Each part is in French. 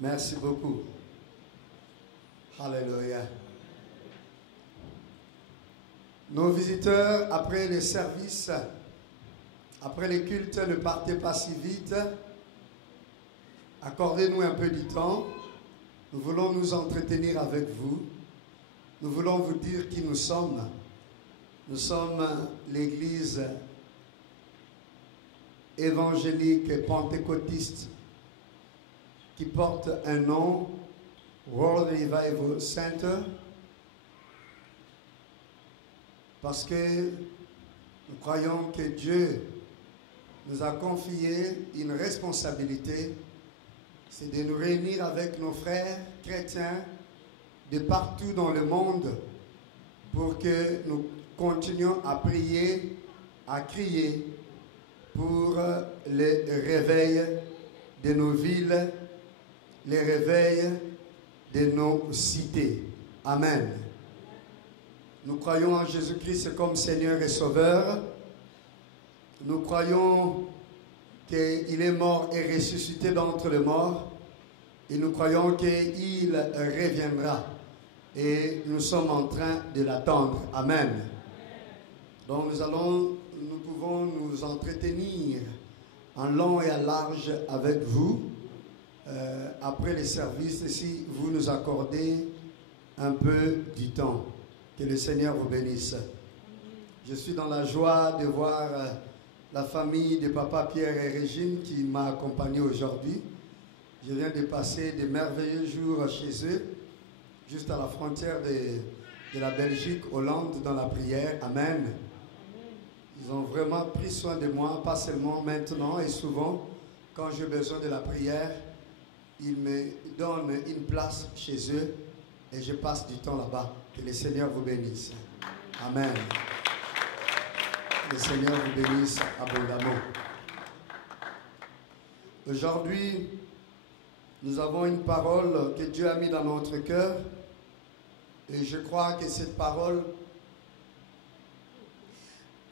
Merci beaucoup. Alléluia. Nos visiteurs, après les services, après les cultes, ne partez pas si vite. Accordez-nous un peu de temps. Nous voulons nous entretenir avec vous. Nous voulons vous dire qui nous sommes. Nous sommes l'église évangélique et pentecôtiste qui porte un nom, World Revival Center, parce que nous croyons que Dieu nous a confié une responsabilité, c'est de nous réunir avec nos frères chrétiens de partout dans le monde pour que nous continuions à prier, à crier pour le réveil de nos villes, les réveils de nos cités. Amen. Nous croyons en Jésus-Christ comme Seigneur et Sauveur. Nous croyons qu'il est mort et ressuscité d'entre les morts. Et nous croyons qu'il reviendra. Et nous sommes en train de l'attendre. Amen. Donc nous pouvons nous entretenir en long et en large avec vous. Après les services, si vous nous accordez un peu du temps. Que le Seigneur vous bénisse. Je suis dans la joie de voir la famille de Papa Pierre et Régine qui m'a accompagné aujourd'hui. Je viens de passer de merveilleux jours chez eux, juste à la frontière de la Belgique, Hollande, dans la prière. Amen. Ils ont vraiment pris soin de moi, pas seulement maintenant et souvent, quand j'ai besoin de la prière, ils me donnent une place chez eux et je passe du temps là-bas. Que le Seigneur vous bénisse. Amen. Que le Seigneur vous bénisse abondamment. Aujourd'hui, nous avons une parole que Dieu a mise dans notre cœur. Et je crois que cette parole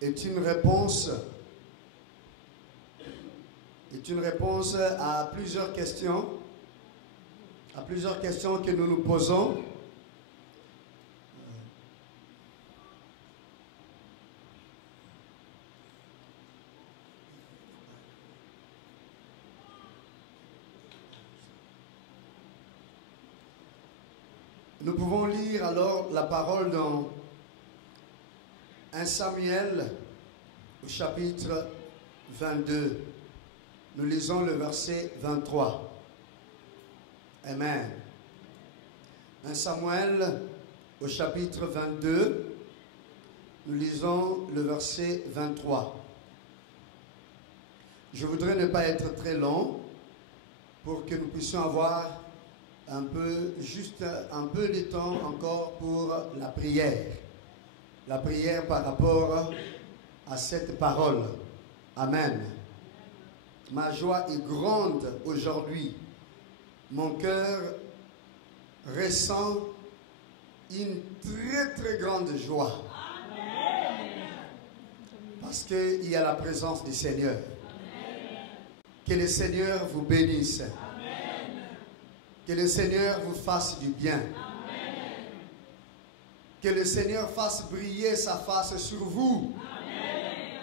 est une réponse à plusieurs questions que nous nous posons. Nous pouvons lire alors la parole dans 1 Samuel au chapitre 22. Nous lisons le verset 23. Amen. 1 Samuel au chapitre 22. Nous lisons le verset 23. Je voudrais ne pas être très long pour que nous puissions avoir juste un peu de temps encore pour la prière. La prière par rapport à cette parole. Amen. Ma joie est grande aujourd'hui. Mon cœur ressent une très très grande joie. Amen. Parce qu'il y a la présence du Seigneur. Amen. Que le Seigneur vous bénisse. Que le Seigneur vous fasse du bien. Amen. Que le Seigneur fasse briller sa face sur vous. Amen.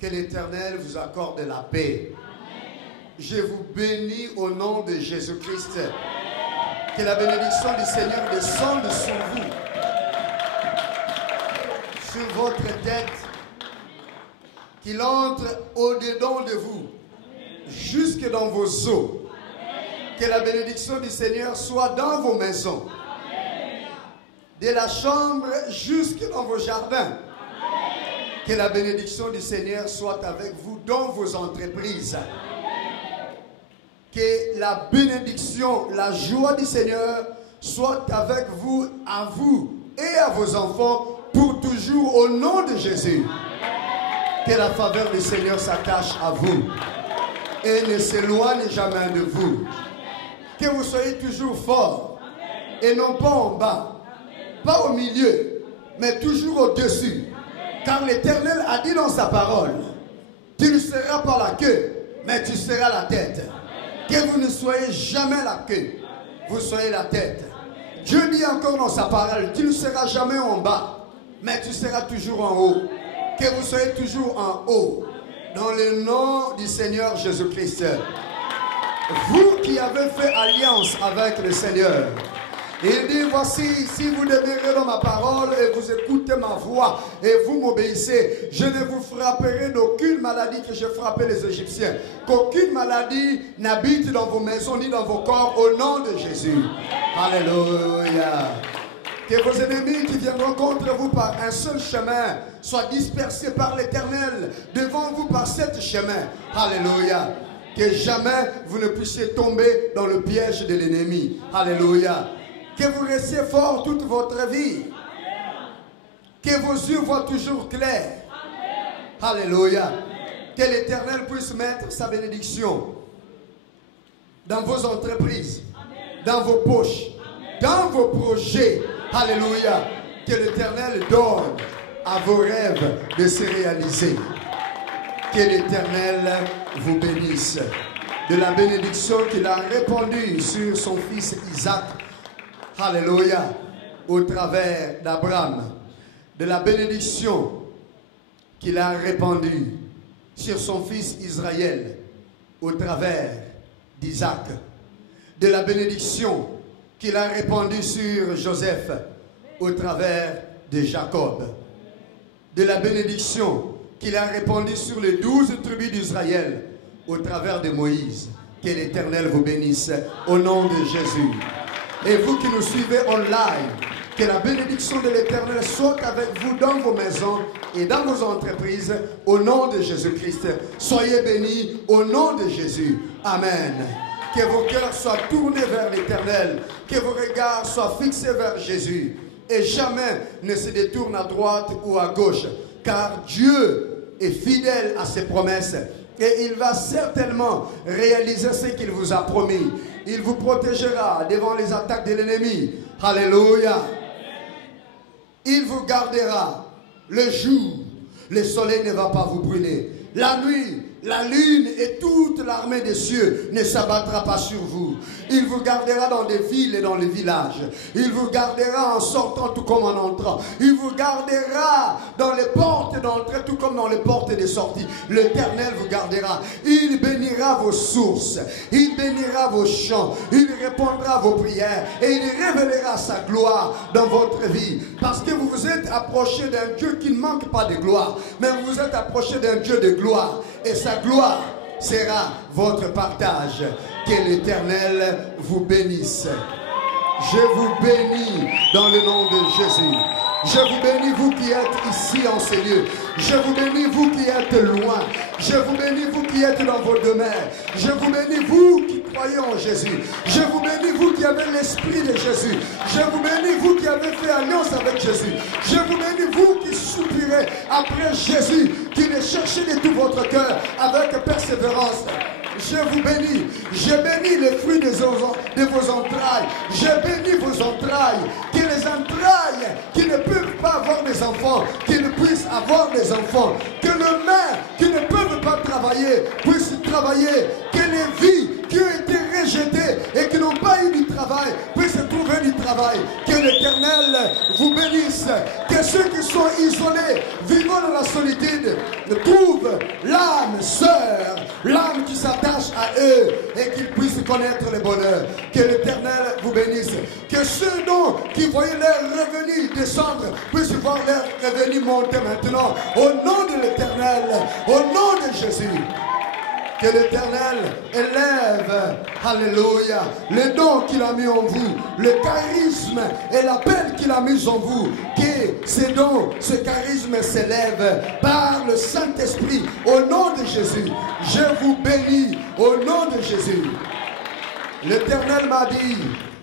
Que l'Éternel vous accorde la paix. Amen. Je vous bénis au nom de Jésus-Christ. Que la bénédiction du Seigneur descende sur vous, sur votre tête, qu'il entre au-dedans de vous, jusque dans vos os. Que la bénédiction du Seigneur soit dans vos maisons. Amen. De la chambre jusque dans vos jardins. Amen. Que la bénédiction du Seigneur soit avec vous dans vos entreprises. Amen. Que la bénédiction, la joie du Seigneur soit avec vous, à vous et à vos enfants pour toujours au nom de Jésus. Amen. Que la faveur du Seigneur s'attache à vous et ne s'éloigne jamais de vous. Que vous soyez toujours forts. Amen. Et non pas en bas. Amen. Pas au milieu, mais toujours au-dessus. Car l'Éternel a dit dans sa parole, tu ne seras pas la queue, mais tu seras la tête. Amen. Que vous ne soyez jamais la queue, vous soyez la tête. Dieu dit encore dans sa parole, tu ne seras jamais en bas, mais tu seras toujours en haut. Que vous soyez toujours en haut. Dans le nom du Seigneur Jésus-Christ. Vous qui avez fait alliance avec le Seigneur. Il dit, voici, si vous demeurez dans ma parole et vous écoutez ma voix et vous m'obéissez, je ne vous frapperai d'aucune maladie que j'ai frappé les Égyptiens. Qu'aucune maladie n'habite dans vos maisons ni dans vos corps au nom de Jésus. Alléluia. Que vos ennemis qui viendront contre vous par un seul chemin soient dispersés par l'Éternel devant vous par sept chemins. Alléluia. Que jamais vous ne puissiez tomber dans le piège de l'ennemi. Alléluia. Que vous restiez fort toute votre vie. Que vos yeux voient toujours clair. Alléluia. Que l'Éternel puisse mettre sa bénédiction dans vos entreprises, dans vos poches, dans vos projets. Alléluia. Que l'Éternel donne à vos rêves de se réaliser. Que l'Éternel vous bénisse. De la bénédiction qu'il a répandue sur son fils Isaac. Alléluia. Au travers d'Abraham. De la bénédiction qu'il a répandue sur son fils Israël. Au travers d'Isaac. De la bénédiction qu'il a répandue sur Joseph. Au travers de Jacob. De la bénédiction qu'il a répandue sur les 12 tribus d'Israël. Au travers de Moïse. Que l'Éternel vous bénisse au nom de Jésus. Et vous qui nous suivez en live, que la bénédiction de l'Éternel soit avec vous dans vos maisons et dans vos entreprises au nom de Jésus-Christ. Soyez bénis au nom de Jésus. Amen. Que vos cœurs soient tournés vers l'Éternel, que vos regards soient fixés vers Jésus et jamais ne se détournent à droite ou à gauche, car Dieu est fidèle à ses promesses. Et il va certainement réaliser ce qu'il vous a promis. Il vous protégera devant les attaques de l'ennemi. Alléluia. Il vous gardera le jour. Le soleil ne va pas vous brûler. La nuit, la lune et toute l'armée des cieux ne s'abattra pas sur vous. Il vous gardera dans des villes et dans les villages. Il vous gardera en sortant tout comme en entrant. Il vous gardera dans les portes d'entrée tout comme dans les portes de sortie. L'Éternel vous gardera. Il bénira vos sources. Il bénira vos champs. Il répondra à vos prières. Et il révélera sa gloire dans votre vie. Parce que vous vous êtes approché d'un Dieu qui ne manque pas de gloire. Mais vous vous êtes approché d'un Dieu de gloire. Et sa gloire sera votre partage. Que l'Éternel vous bénisse. Je vous bénis dans le nom de Jésus. Je vous bénis vous qui êtes ici en ces lieux. Je vous bénis vous qui êtes loin. Je vous bénis vous qui êtes dans vos demeures. Je vous bénis vous qui croyez en Jésus. Je vous bénis vous qui avez l'esprit de Jésus. Je vous bénis vous qui avez fait alliance avec Jésus. Je vous bénis vous qui soupirez après Jésus, qui le cherchez de tout votre cœur avec persévérance. Je vous bénis. Je bénis les fruits de vos entrailles. Je bénis vos entrailles. Que les entrailles qui ne peuvent pas avoir des enfants, qu'ils puissent avoir des enfants. Que les mains qui ne peuvent pas travailler puissent travailler. Que les vies qui ont été rejetées et qui n'ont pas eu du travail puissent trouver du travail. Que l'Éternel vous bénisse. Que ceux qui sont isolés, vivant dans la solitude, trouvent l'âme sœur, l'âme qui s'attache à eux et qu'ils puissent connaître le bonheur. Que l'Éternel vous bénisse. Que ceux dont qui voyaient leurs revenus descendre puissent voir leurs revenus monter maintenant. Au nom de l'Éternel, au nom de Jésus. Que l'Éternel élève, alléluia, les dons qu'il a mis en vous, le charisme et l'appel qu'il a mis en vous. Que ces dons, ce charisme s'élève par le Saint-Esprit au nom de Jésus. Je vous bénis au nom de Jésus. L'Éternel m'a dit,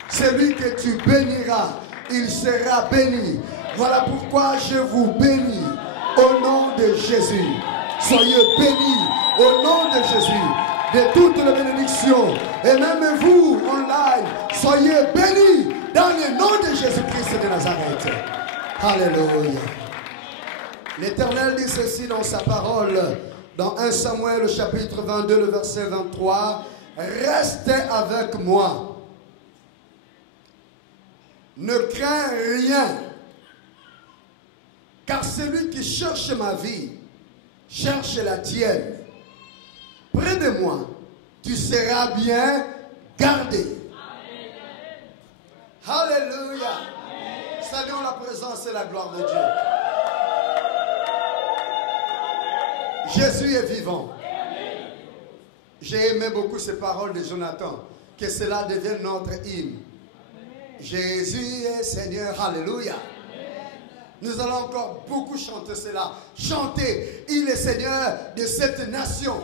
celui que tu béniras, il sera béni. Voilà pourquoi je vous bénis au nom de Jésus. Soyez bénis au nom de Jésus, de toutes les bénédictions. Et même vous, en live, soyez bénis dans le nom de Jésus-Christ de Nazareth. Alléluia. L'Éternel dit ceci dans sa parole, dans 1 Samuel, chapitre 22, le verset 23. reste avec moi. Ne crains rien, car celui qui cherche ma vie, cherche la tienne. Près de moi, tu seras bien gardé. Alléluia. Saluons la présence et la gloire de Dieu. Jésus est vivant. J'ai aimé beaucoup ces paroles de Jonathan. Que cela devienne notre hymne. Jésus est Seigneur. Alléluia. Nous allons encore beaucoup chanter cela. Chanter. Il est Seigneur de cette nation.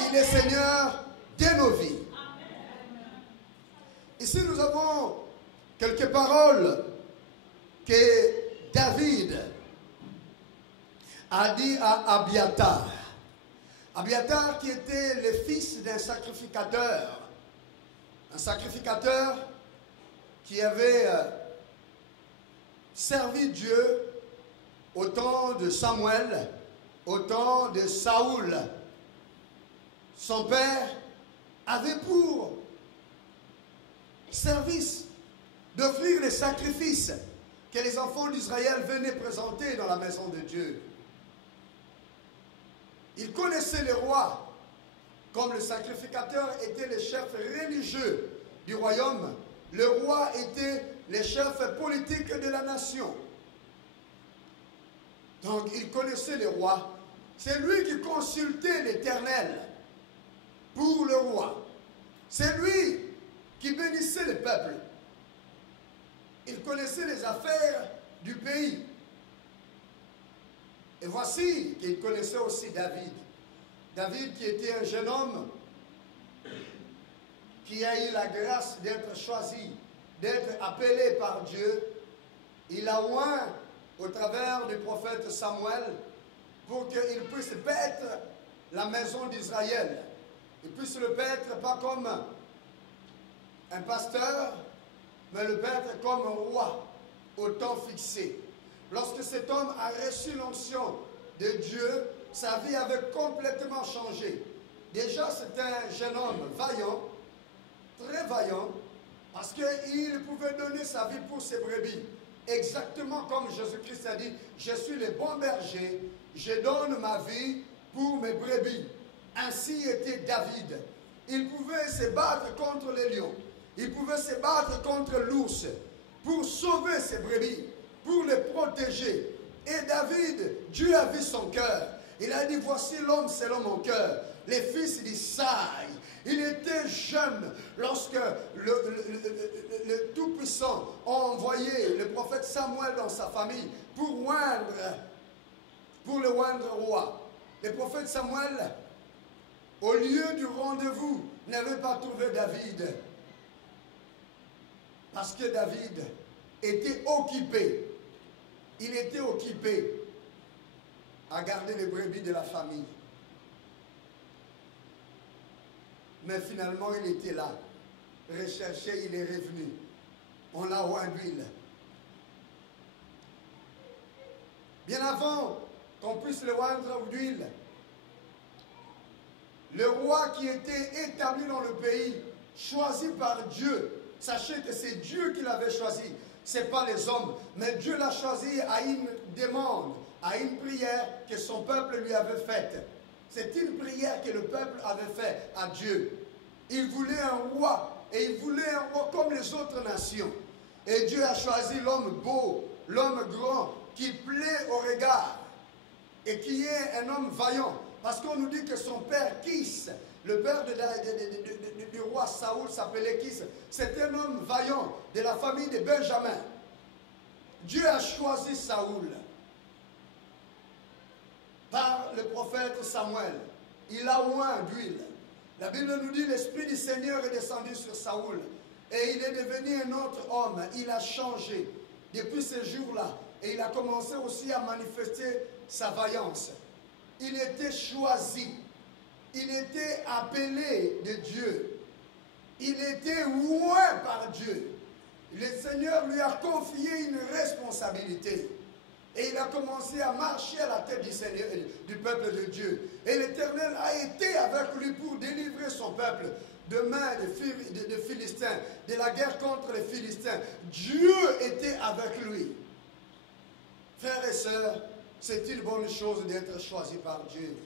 Il est Seigneur de nos vies. Ici, nous avons quelques paroles que David a dit à Abiathar. Abiathar qui était le fils d'un sacrificateur. Un sacrificateur qui avait servi Dieu au temps de Samuel, au temps de Saoul. Son père avait pour service d'offrir les sacrifices que les enfants d'Israël venaient présenter dans la maison de Dieu. Il connaissait le roi, comme le sacrificateur était le chef religieux du royaume, le roi était le chef politique de la nation. Donc il connaissait le roi. C'est lui qui consultait l'Éternel pour le roi. C'est lui qui bénissait le peuple. Il connaissait les affaires du pays. Et voici qu'il connaissait aussi David. David qui était un jeune homme qui a eu la grâce d'être choisi, d'être appelé par Dieu. Il a oint au travers du prophète Samuel pour qu'il puisse paître la maison d'Israël. Il puisse le paître pas comme un pasteur, mais le paître comme un roi au temps fixé. Lorsque cet homme a reçu l'onction de Dieu, sa vie avait complètement changé. Déjà, c'était un jeune homme vaillant, très vaillant, parce qu'il pouvait donner sa vie pour ses brebis. Exactement comme Jésus-Christ a dit, je suis le bon berger, je donne ma vie pour mes brebis. Ainsi était David. Il pouvait se battre contre les lions. Il pouvait se battre contre l'ours pour sauver ses brebis, pour les protéger. Et David, Dieu a vu son cœur. Il a dit, voici l'homme selon mon cœur, les fils d'Isaïe. Il était jeune lorsque le Tout-Puissant a envoyé le prophète Samuel dans sa famille pour le oindre roi. Le prophète Samuel, au lieu du rendez-vous, n'avait pas trouvé David. Parce que David était occupé. Il était occupé à garder les brebis de la famille. Mais finalement, il était là. Recherché, il est revenu. On l'a oint d'huile. Bien avant qu'on puisse le oindre d'huile, le roi qui était établi dans le pays, choisi par Dieu, sachez que c'est Dieu qui l'avait choisi, ce n'est pas les hommes, mais Dieu l'a choisi à une demande, à une prière que son peuple lui avait faite. C'est une prière que le peuple avait faite à Dieu. Il voulait un roi, et il voulait un roi comme les autres nations. Et Dieu a choisi l'homme beau, l'homme grand, qui plaît au regard, et qui est un homme vaillant. Parce qu'on nous dit que son père Kis, le père du roi Saoul s'appelait Kis, c'était un homme vaillant de la famille de Benjamin. Dieu a choisi Saoul par le prophète Samuel. Il a oint d'huile. La Bible nous dit l'Esprit du Seigneur est descendu sur Saoul et il est devenu un autre homme. Il a changé depuis ce jour-là et il a commencé aussi à manifester sa vaillance. Il était choisi. Il était appelé de Dieu. Il était oint par Dieu. Le Seigneur lui a confié une responsabilité. Et il a commencé à marcher à la tête du peuple de Dieu. Et l'Éternel a été avec lui pour délivrer son peuple de main de Philistins, de la guerre contre les Philistins, Dieu était avec lui. Frères et sœurs, c'est une bonne chose d'être choisi par Dieu.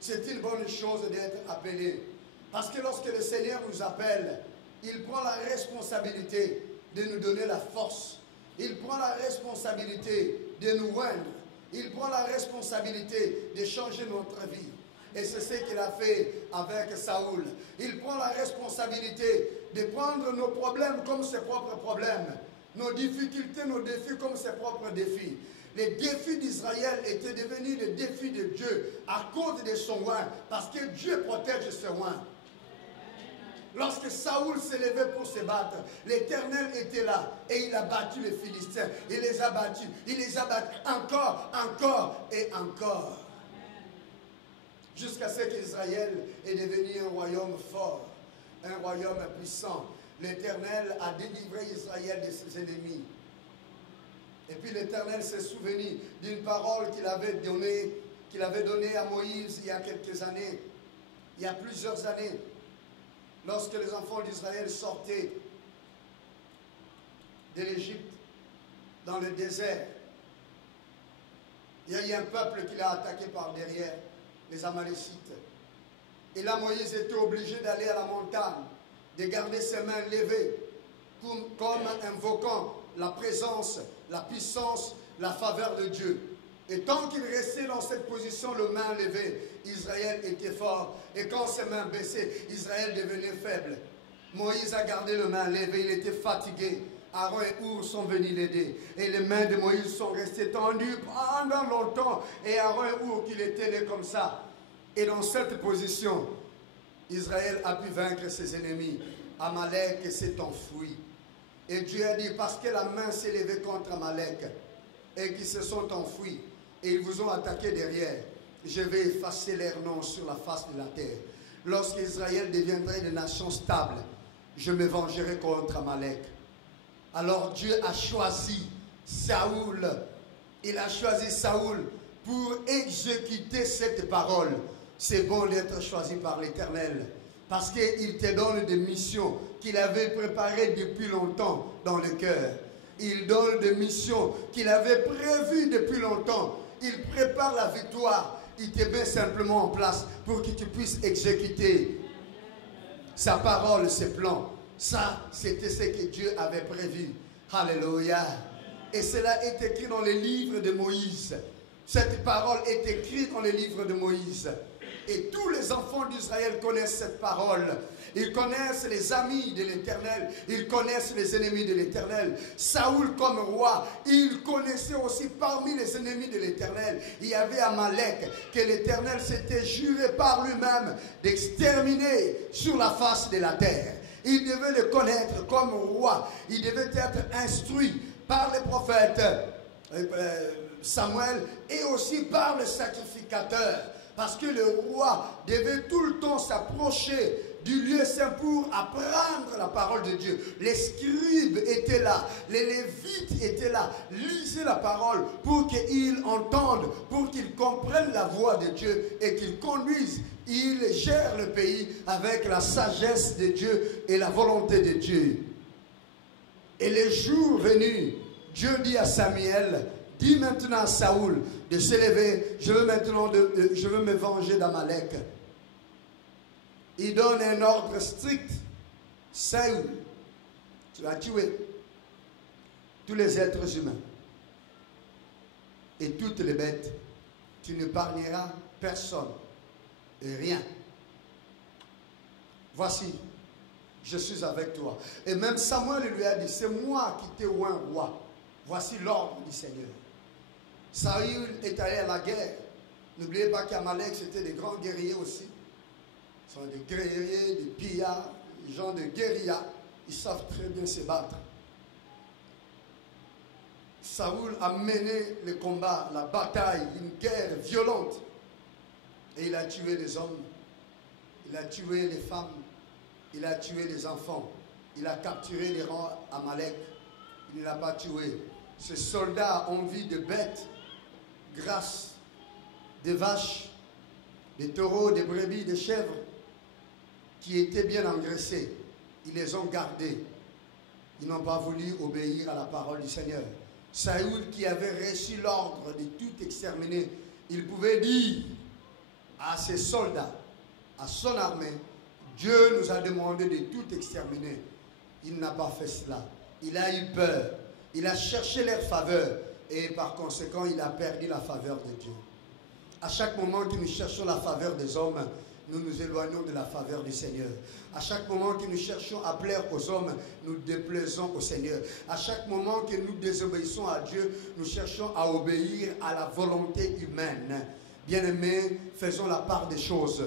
C'est une bonne chose d'être appelé. Parce que lorsque le Seigneur nous appelle, il prend la responsabilité de nous donner la force. Il prend la responsabilité de nous oindre. Il prend la responsabilité de changer notre vie. Et c'est ce qu'il a fait avec Saoul. Il prend la responsabilité de prendre nos problèmes comme ses propres problèmes. Nos difficultés, nos défis comme ses propres défis. Les défis d'Israël étaient devenus les défis de Dieu à cause de son oint. Parce que Dieu protège ses oints. Lorsque Saoul s'est levé pour se battre, l'Éternel était là et il a battu les Philistins. Il les a battus. Il les a battus encore, encore et encore. Jusqu'à ce qu'Israël est devenu un royaume fort, un royaume puissant. L'Éternel a délivré Israël de ses ennemis. Et puis l'Éternel s'est souvenu d'une parole qu'il avait donnée à Moïse il y a quelques années, il y a plusieurs années, lorsque les enfants d'Israël sortaient de l'Égypte dans le désert. Il y a eu un peuple qui l'a attaqué par derrière, les Amalécites. Et là, Moïse était obligé d'aller à la montagne, de garder ses mains levées, comme invoquant la présence, la puissance, la faveur de Dieu. Et tant qu'il restait dans cette position, les mains levées, Israël était fort. Et quand ses mains baissaient, Israël devenait faible. Moïse a gardé les mains levées, il était fatigué. Aaron et Hur sont venus l'aider. Et les mains de Moïse sont restées tendues pendant longtemps. Et Aaron et Hur, qu'il était né comme ça. Et dans cette position, Israël a pu vaincre ses ennemis. Amalek s'est enfoui. Et Dieu a dit, parce que la main s'est levée contre Amalek, et qu'ils se sont enfuis, et ils vous ont attaqué derrière, je vais effacer leurs noms sur la face de la terre. Lorsqu'Israël deviendrait une nation stable, je me vengerai contre Amalek. Alors Dieu a choisi Saoul. Il a choisi Saoul pour exécuter cette parole. C'est bon d'être choisi par l'Éternel, parce qu'il te donne des missions qu'il avait préparées depuis longtemps dans le cœur. Il donne des missions qu'il avait prévues depuis longtemps. Il prépare la victoire. Il te met simplement en place pour que tu puisses exécuter sa parole, ses plans. Ça, c'était ce que Dieu avait prévu. Alléluia. Et cela est écrit dans les livres de Moïse. Cette parole est écrite dans les livres de Moïse. Et tous les enfants d'Israël connaissent cette parole. Ils connaissent les amis de l'Éternel. Ils connaissent les ennemis de l'Éternel. Saoul comme roi, il connaissait aussi parmi les ennemis de l'Éternel. Il y avait Amalek que l'Éternel s'était juré par lui-même d'exterminer sur la face de la terre. Il devait le connaître comme roi. Il devait être instruit par les prophètes Samuel et aussi par le sacrificateur. Parce que le roi devait tout le temps s'approcher du lieu saint pour apprendre la parole de Dieu. Les scribes étaient là, les lévites étaient là, lisaient la parole pour qu'ils entendent, pour qu'ils comprennent la voix de Dieu et qu'ils conduisent. Ils gèrent le pays avec la sagesse de Dieu et la volonté de Dieu. Et le jour venu, Dieu dit à Samuel, dis maintenant à Saoul de se lever, je veux me venger d'Amalek. Il donne un ordre strict. Saoul, tu vas tuer tous les êtres humains et toutes les bêtes. Tu n'épargneras personne et rien. Voici, je suis avec toi. Et même Samuel lui a dit, c'est moi qui t'ai oint roi. Voici l'ordre du Seigneur. Saül est allé à la guerre. N'oubliez pas qu'Amalek, c'était des grands guerriers aussi. Ce sont des guerriers, des pillards, des gens de guérilla. Ils savent très bien se battre. Saül a mené le combat, la bataille, une guerre violente. Et il a tué les hommes. Il a tué les femmes. Il a tué les enfants. Il a capturé les rangs Amalek. Il ne l'a pas tué. Ces soldats ont vu de bêtes, grasses, des vaches, des taureaux, des brebis, des chèvres. qui étaient bien engraissés, ils les ont gardés. Ils n'ont pas voulu obéir à la parole du Seigneur. Saül, qui avait reçu l'ordre de tout exterminer, il pouvait dire à ses soldats, à son armée, Dieu nous a demandé de tout exterminer. Il n'a pas fait cela. Il a eu peur. Il a cherché leur faveur. Et par conséquent, il a perdu la faveur de Dieu. À chaque moment que nous cherchons la faveur des hommes, nous nous éloignons de la faveur du Seigneur. À chaque moment que nous cherchons à plaire aux hommes, nous déplaisons au Seigneur. À chaque moment que nous désobéissons à Dieu, nous cherchons à obéir à la volonté humaine. Bien-aimés, faisons la part des choses.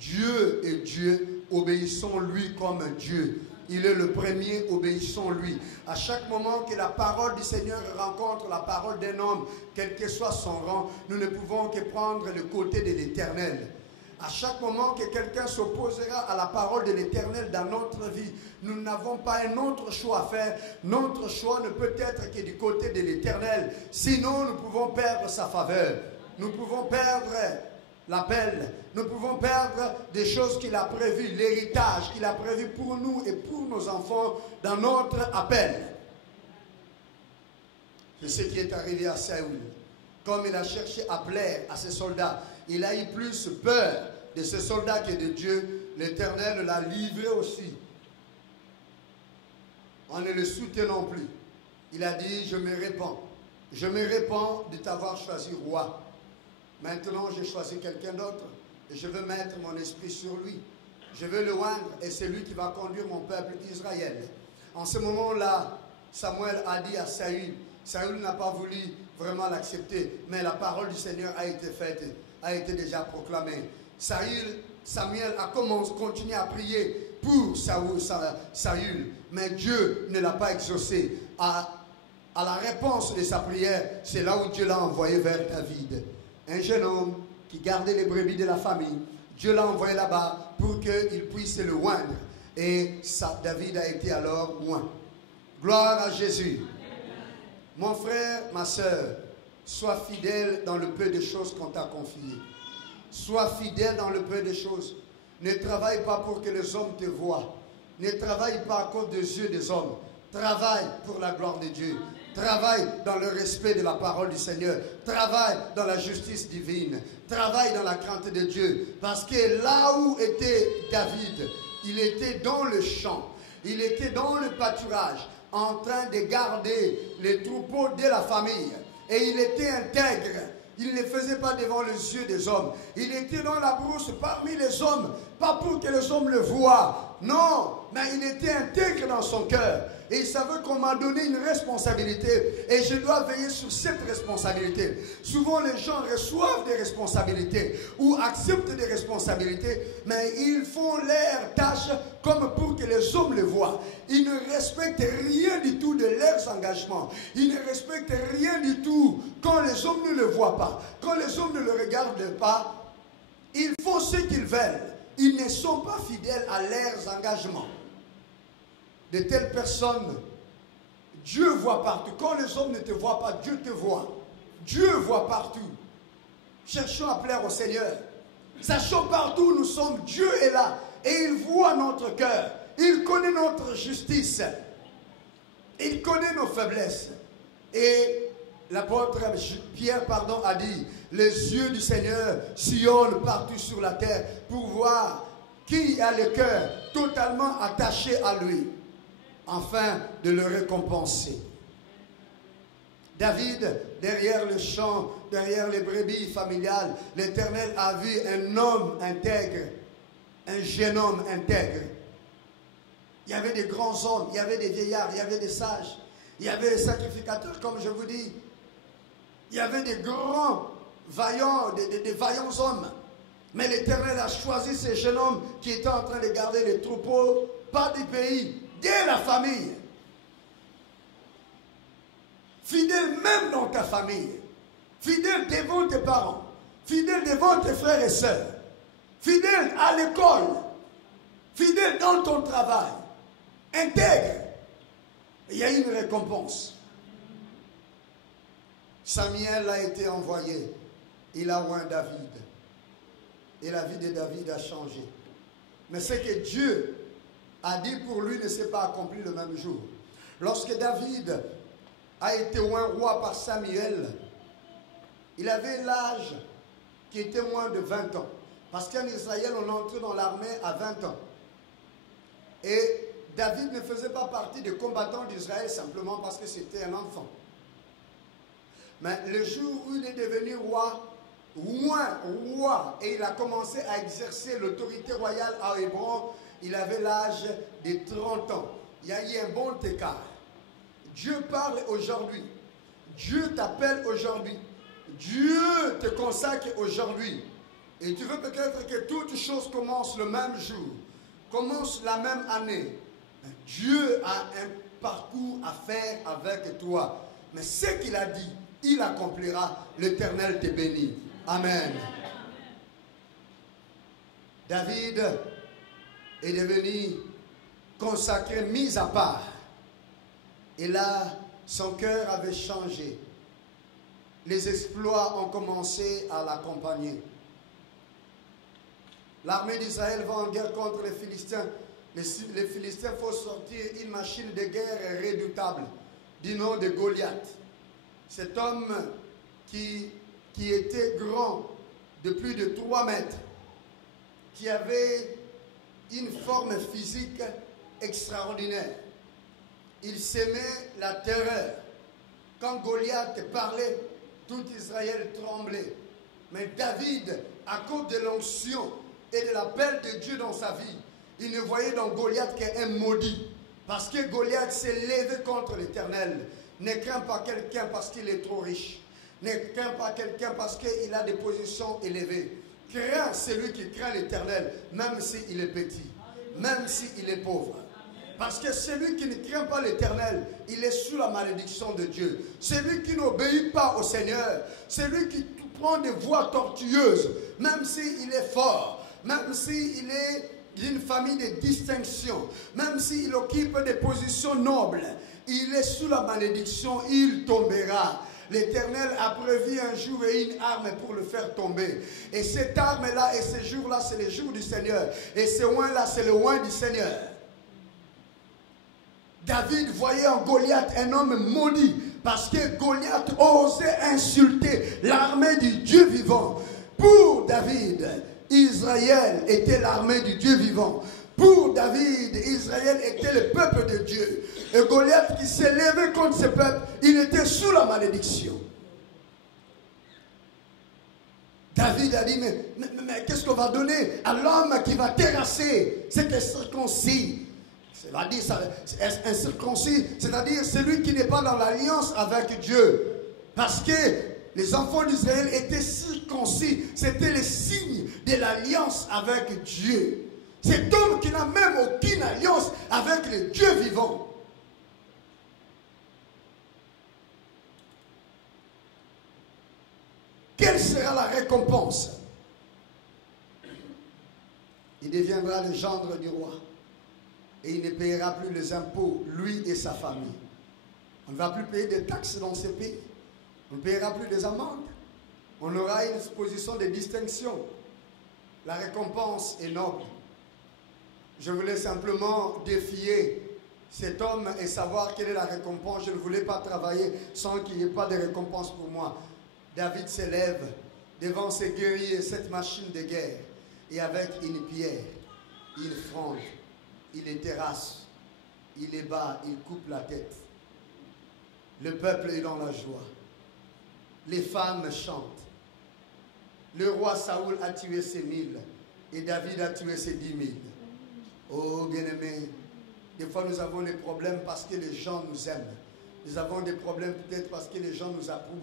Dieu est Dieu, obéissons-lui comme Dieu. Il est le premier, obéissons-lui. À chaque moment que la parole du Seigneur rencontre la parole d'un homme, quel que soit son rang, nous ne pouvons que prendre le côté de l'Éternel. À chaque moment que quelqu'un s'opposera à la parole de l'Éternel dans notre vie, nous n'avons pas un autre choix à faire. Notre choix ne peut être que du côté de l'Éternel. Sinon, nous pouvons perdre sa faveur. Nous pouvons perdre l'appel. Nous pouvons perdre des choses qu'il a prévues, l'héritage qu'il a prévu pour nous et pour nos enfants dans notre appel. C'est ce qui est arrivé à Saül. Comme il a cherché à plaire à ses soldats, il a eu plus peur de ses soldats que de Dieu. L'Éternel l'a livré aussi. En ne le soutenant plus. Il a dit, je me répands. Je me répands de t'avoir choisi roi. Maintenant, j'ai choisi quelqu'un d'autre. Et je veux mettre mon esprit sur lui. Je veux le oindre et c'est lui qui va conduire mon peuple Israël. En ce moment-là, Samuel a dit à Saül, Saül n'a pas voulu vraiment l'accepter, mais la parole du Seigneur a été faite, a été déjà proclamée. Samuel a continué à prier pour Saül, mais Dieu ne l'a pas exaucé. À la réponse de sa prière, c'est là où Dieu l'a envoyé vers David. Un jeune homme qui gardait les brebis de la famille. Dieu l'a envoyé là-bas pour qu'il puisse le oindre. Et David a été alors oint. Gloire à Jésus. Mon frère, ma soeur, sois fidèle dans le peu de choses qu'on t'a confiées. Sois fidèle dans le peu de choses. Ne travaille pas pour que les hommes te voient. Ne travaille pas à cause des yeux des hommes. Travaille pour la gloire de Dieu. Travaille dans le respect de la parole du Seigneur. Travaille dans la justice divine. Travaille dans la crainte de Dieu. Parce que là où était David, il était dans le champ. Il était dans le pâturage, en train de garder les troupeaux de la famille. Et il était intègre. Il ne faisait pas devant les yeux des hommes. Il était dans la brousse parmi les hommes. Pas pour que les hommes le voient. Non, mais il était intègre dans son cœur. Et il savait qu'on m'a donné une responsabilité. Et je dois veiller sur cette responsabilité. Souvent, les gens reçoivent des responsabilités ou acceptent des responsabilités, mais ils font leurs tâches comme pour que les hommes le voient. Ils ne respectent rien du tout de leurs engagements. Ils ne respectent rien du tout quand les hommes ne le voient pas. Quand les hommes ne le regardent pas, ils font ce qu'ils veulent. Ils ne sont pas fidèles à leurs engagements. De telles personnes, Dieu voit partout. Quand les hommes ne te voient pas, Dieu te voit. Dieu voit partout. Cherchons à plaire au Seigneur. Sachons partout où nous sommes, Dieu est là. Et il voit notre cœur. Il connaît notre justice. Il connaît nos faiblesses. Et l'apôtre Pierre a dit, les yeux du Seigneur sillonnent partout sur la terre pour voir qui a le cœur totalement attaché à lui, afin de le récompenser. David, derrière le champ, derrière les brebis familiales, l'Éternel a vu un homme intègre, un jeune homme intègre. Il y avait des grands hommes, il y avait des vieillards, il y avait des sages, il y avait des sacrificateurs, comme je vous dis. Il y avait des grands, vaillants, des vaillants hommes. Mais l'Éternel a choisi ces jeunes hommes qui étaient en train de garder les troupeaux, pas du pays, de la famille. Fidèle même dans ta famille. Fidèle devant tes parents. Fidèle devant tes frères et sœurs. Fidèle à l'école. Fidèle dans ton travail. Intègre. Il y a une récompense. Samuel a été envoyé. Il a oint David. Et la vie de David a changé. Mais ce que Dieu a dit pour lui ne s'est pas accompli le même jour. Lorsque David a été oint roi par Samuel, il avait l'âge qui était moins de 20 ans. Parce qu'en Israël, on entrait dans l'armée à 20 ans. Et David ne faisait pas partie des combattants d'Israël simplement parce que c'était un enfant. Mais le jour où il est devenu roi, et il a commencé à exercer l'autorité royale à Hébron, il avait l'âge de 30 ans. Il y a eu un bon écart. Dieu parle aujourd'hui. Dieu t'appelle aujourd'hui. Dieu te consacre aujourd'hui. Et tu veux peut-être que toutes choses commencent le même jour, commencent la même année. Dieu a un parcours à faire avec toi. Mais ce qu'il a dit, il accomplira. L'Éternel te bénit. Amen. David est devenu consacré, mis à part. Et là, son cœur avait changé. Les exploits ont commencé à l'accompagner. L'armée d'Israël va en guerre contre les Philistins. Les Philistins font sortir une machine de guerre redoutable du nom de Goliath. Cet homme qui était grand de plus de 3 mètres, qui avait une forme physique extraordinaire. Il s'aimait la terreur. Quand Goliath parlait, tout Israël tremblait. Mais David, à cause de l'onction et de l'appel de Dieu dans sa vie, il ne voyait dans Goliath qu'un maudit. Parce que Goliath s'est levé contre l'Éternel. Ne crains pas quelqu'un parce qu'il est trop riche. Ne crains pas quelqu'un parce qu'il a des positions élevées. Crains celui qui craint l'Éternel, même s'il est petit, même s'il est pauvre. Parce que celui qui ne craint pas l'Éternel, il est sous la malédiction de Dieu. Celui qui n'obéit pas au Seigneur, celui qui prend des voies tortueuses, même s'il est fort, même s'il est d'une famille de distinction, même s'il occupe des positions nobles, il est sous la malédiction, il tombera. L'Éternel a prévu un jour et une arme pour le faire tomber. Et cette arme-là et ce jour-là, c'est le jour du Seigneur. Et ce oint-là, c'est le oint du Seigneur. David voyait en Goliath un homme maudit parce que Goliath osait insulter l'armée du Dieu vivant. Pour David, Israël était l'armée du Dieu vivant. Pour David, Israël était le peuple de Dieu. Et Goliath qui s'est levé contre ce peuple, il était sous la malédiction. David a dit, mais qu'est-ce qu'on va donner à l'homme qui va terrasser cet incirconcis? C'est-à-dire incirconcis, c'est-à-dire celui qui n'est pas dans l'alliance avec Dieu. Parce que les enfants d'Israël étaient circoncis. C'était le signe de l'alliance avec Dieu. Cet homme qui n'a même aucune alliance avec le Dieu vivant. Quelle sera la récompense? Il deviendra le gendre du roi. Et il ne payera plus les impôts, lui et sa famille. On ne va plus payer des taxes dans ce pays. On ne payera plus des amendes. On aura une position de distinction. La récompense est noble. Je voulais simplement défier cet homme et savoir quelle est la récompense. Je ne voulais pas travailler sans qu'il n'y ait pas de récompense pour moi. David s'élève devant ses guerriers, cette machine de guerre, et avec une pierre, il fronde, il les terrasse, il les bat, il coupe la tête. Le peuple est dans la joie. Les femmes chantent. Le roi Saoul a tué ses 1000 et David a tué ses 10 000. Oh bien-aimés, des fois nous avons des problèmes parce que les gens nous aiment. Nous avons des problèmes peut-être parce que les gens nous approuvent.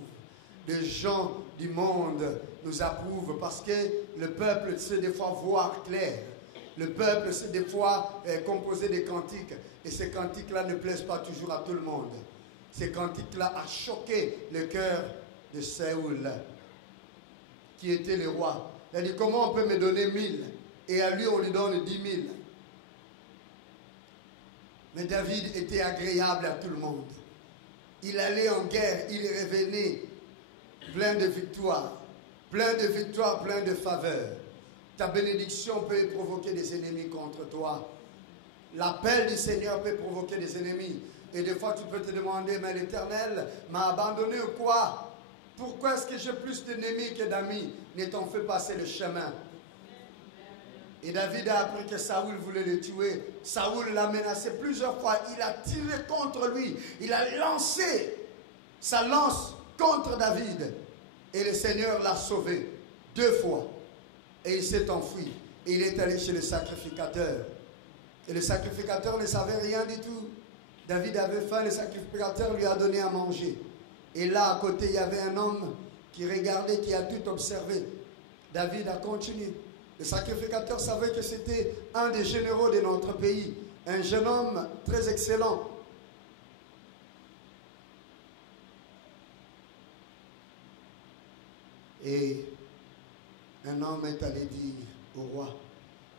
Les gens du monde nous approuvent parce que le peuple sait des fois voir clair. Le peuple sait des fois composer des cantiques. Et ces cantiques-là ne plaisent pas toujours à tout le monde. Ces cantiques-là ont choqué le cœur de Saoul, qui était le roi. Il a dit, comment on peut me donner 1000 et à lui on lui donne 10 000? Mais David était agréable à tout le monde. Il allait en guerre, il revenait plein de victoires, plein de faveurs. Ta bénédiction peut provoquer des ennemis contre toi. L'appel du Seigneur peut provoquer des ennemis. Et des fois, tu peux te demander, mais l'Éternel m'a abandonné ou quoi? Pourquoi est-ce que j'ai plus d'ennemis que d'amis? Ne t'en fais passer le chemin. Et David a appris que Saoul voulait le tuer. Saoul l'a menacé plusieurs fois. Il a tiré contre lui. Il a lancé sa lance contre David. Et le Seigneur l'a sauvé 2 fois. Et il s'est enfui. Et il est allé chez le sacrificateur. Et le sacrificateur ne savait rien du tout. David avait faim, le sacrificateur lui a donné à manger. Et là, à côté, il y avait un homme qui regardait, qui a tout observé. David a continué. Le sacrificateur savait que c'était un des généraux de notre pays. Un jeune homme très excellent. Et un homme est allé dire au roi,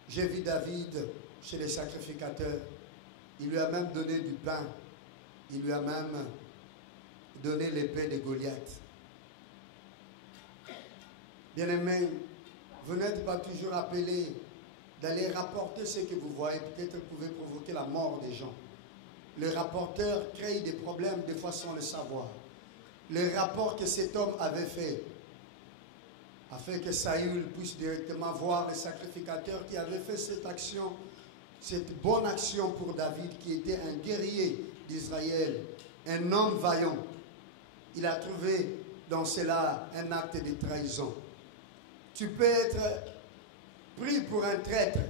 j'ai vu David chez les sacrificateurs. Il lui a même donné du pain. Il lui a même donné l'épée de Goliath. Bien-aimés, vous n'êtes pas toujours appelés d'aller rapporter ce que vous voyez. Peut-être que vous pouvez provoquer la mort des gens. Le rapporteur crée des problèmes, des fois sans le savoir. Le rapport que cet homme avait fait, afin que Saül puisse directement voir le sacrificateur qui avait fait cette action, cette bonne action pour David, qui était un guerrier d'Israël, un homme vaillant. Il a trouvé dans cela un acte de trahison. Tu peux être pris pour un traître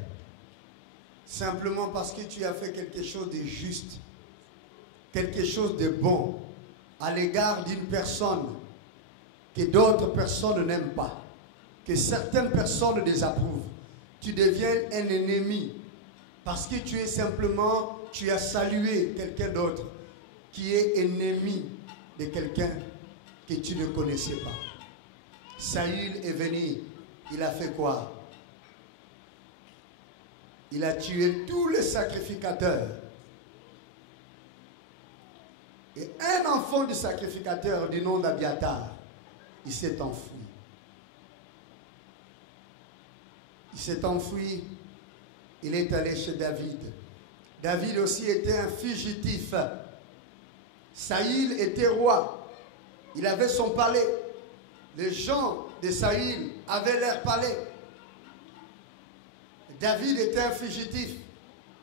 simplement parce que tu as fait quelque chose de juste, quelque chose de bon à l'égard d'une personne que d'autres personnes n'aiment pas, que certaines personnes désapprouvent. Tu deviens un ennemi parce que tu as salué quelqu'un d'autre qui est ennemi de quelqu'un que tu ne connaissais pas. Saül est venu, il a fait quoi? Il a tué tous les sacrificateurs. Et un enfant du sacrificateur du nom d'Abiatar, il s'est enfui. Il s'est enfui, il est allé chez David. David aussi était un fugitif. Saül était roi. Il avait son palais. Les gens de Saül avaient leur palais. David était un fugitif.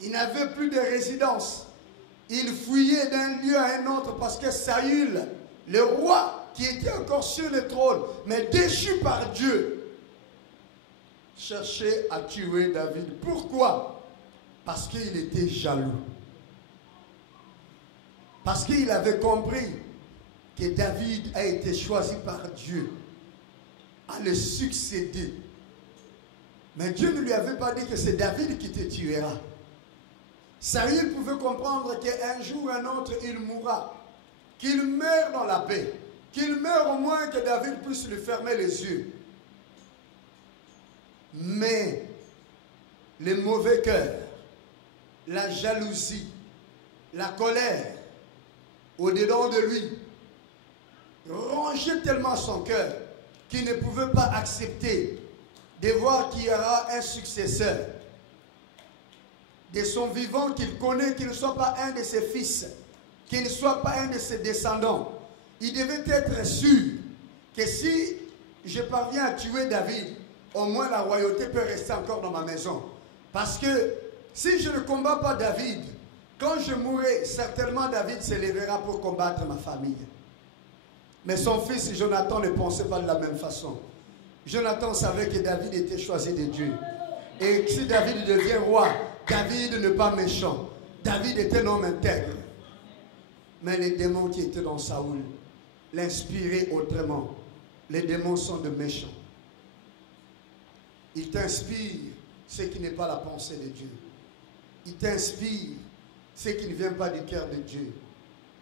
Il n'avait plus de résidence. Il fuyait d'un lieu à un autre parce que Saül, le roi qui était encore sur le trône, mais déchu par Dieu, cherchait à tuer David. Pourquoi? Parce qu'il était jaloux. Parce qu'il avait compris que David a été choisi par Dieu à le succéder. Mais Dieu ne lui avait pas dit que c'est David qui te tuera. Saül pouvait comprendre qu'un jour ou un autre, il mourra. Qu'il meure dans la paix. Qu'il meure au moins que David puisse lui fermer les yeux. Mais le mauvais cœur, la jalousie, la colère, au-dedans de lui, rongeait tellement son cœur qu'il ne pouvait pas accepter de voir qu'il y aura un successeur de son vivant qu'il connaît, qu'il ne soit pas un de ses fils, qu'il ne soit pas un de ses descendants. Il devait être sûr que si je parviens à tuer David, au moins la royauté peut rester encore dans ma maison. Parce que si je ne combats pas David, quand je mourrai, certainement David se lèvera pour combattre ma famille. Mais son fils Jonathan ne pensait pas de la même façon. Jonathan savait que David était choisi de Dieu. Et si David devient roi, David n'est pas méchant. David était un homme intègre. Mais les démons qui étaient dans Saoul l'inspiraient autrement. Les démons sont de méchants. Ils t'inspirent ce qui n'est pas la pensée de Dieu. Ils t'inspirent ce qui ne vient pas du cœur de Dieu.